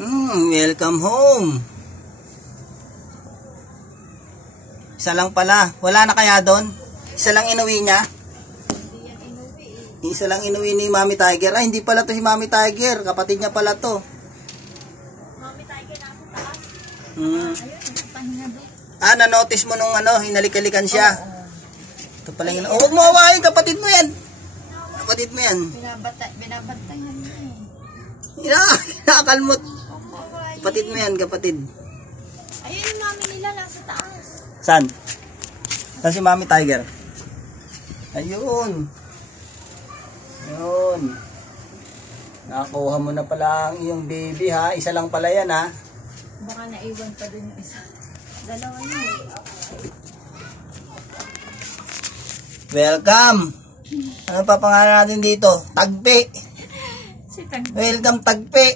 Welcome home. Isa lang pala. Wala na kaya doon? Isa lang inuwi niya? Isa lang inuwi ni Mami Tiger. Ay, hindi pala to si Mami Tiger. Kapatid niya pala to. Mami Tiger nasa taas. Hmm. Ayun, pahinga doon. Na-notice mo nung hinalik-halikan siya. Ito pala yun. Huwag mo hawain, kapatid mo yan. Kapatid mo yan. Binabantayan niya eh. Nakakalmot. Kapatid mo yan, kapatid. Ayun yung mami nila nasa taas. Saan? Saan si Mami Tiger? Ayun. Ayun. Nakakuha mo na pala ang iyong baby ha. Isa lang pala yan ha. Baka naiwan pa dun yung isa. Dalawa yun eh. Welcome. Ano pa pangalan natin dito? Tagpi. Si Tagpi. Welcome Tagpi.